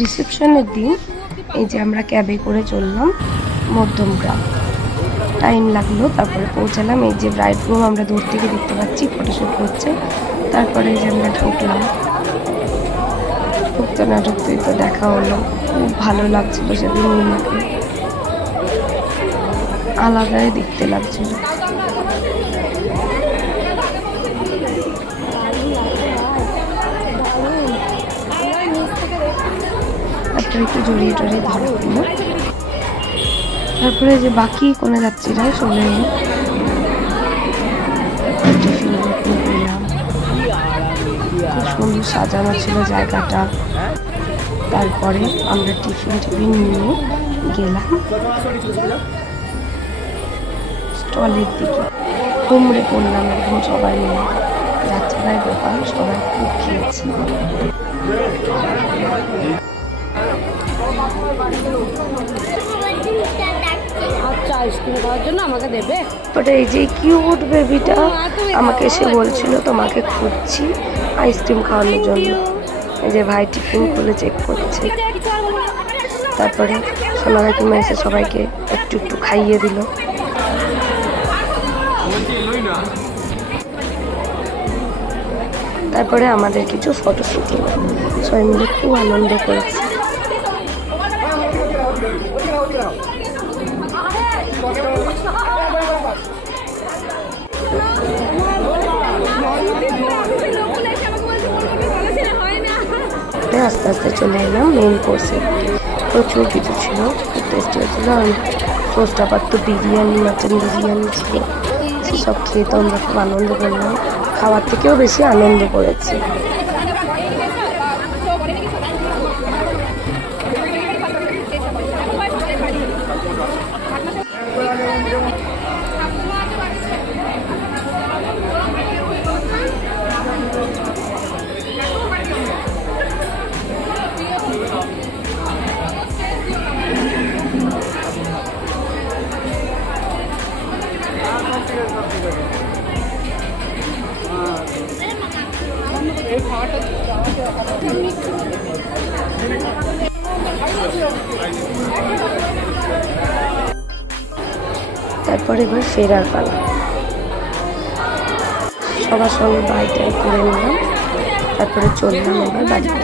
রিসেপশনের দিন এই যে আমরা ক্যাবে করে চললাম মধ্যমগ্রাম। টাইম লাগলো, তারপরে পৌঁছালাম। এই যে ব্রাইড গ্রুম আমরা দূর থেকে দেখতে পাচ্ছি, ফটোশ্যুট করছে। তারপরে এই যে আমরা ঢুকলাম, ঢুকতে না ঢুকতেই তো দেখা হলো। খুব ভালো লাগছিল সেদিন মিনুকে, আলাদাই দেখতে লাগছিল। তারপরে একটু জড়িয়ে টড়িয়ে ধরা হলো। তারপরে যে বাকি কোনো যাত্রীরা চলে এলো, টিফিন করলাম। খুব সুন্দর সাজানো ছিল জায়গাটা। তারপরে আমরা টিফিন নিয়ে গেলাম স্টলের দিকে। কুমড়ে পড়লাম একদম সবাই মিলে, যাত্রীরাই ব্যাপার, সবাই খুব খেয়েছি। আচ্ছা, আইসক্রিম খাওয়ার জন্য আমাকে দেবে? বাট এই যে কিউট বেবিটা আমাকে এসে বলছিল তোমাকে খুঁজছি আইসক্রিম খাওয়ানোর জন্য। এই যে ভাই টিফিন খুলে চেক করছে। তারপরে সোনা কাকিমা এসে সবাইকে একটু একটু খাইয়ে দিল। তারপরে আমাদের কিছু ফটোশ্যুট হলো, সবাই মিলে খুব আনন্দ করেছে। আস্তে আস্তে চলে এলাম মেন কোর্সে। প্রচুর কিছু ছিল, খুব টেস্টি হয়েছিল। ফার্স্ট আবার তো বিরিয়ানি, মাটন বিরিয়ানি ছিল, সেসব খেয়ে তো আমরা খুব আনন্দ করলাম। খাওয়ার থেকেও বেশি আনন্দ করেছি। তারপরে এবার ফেরার পালা। সবার সঙ্গে বাইটাই করে নিলাম, তারপরে চললাম এবার বাড়িতে।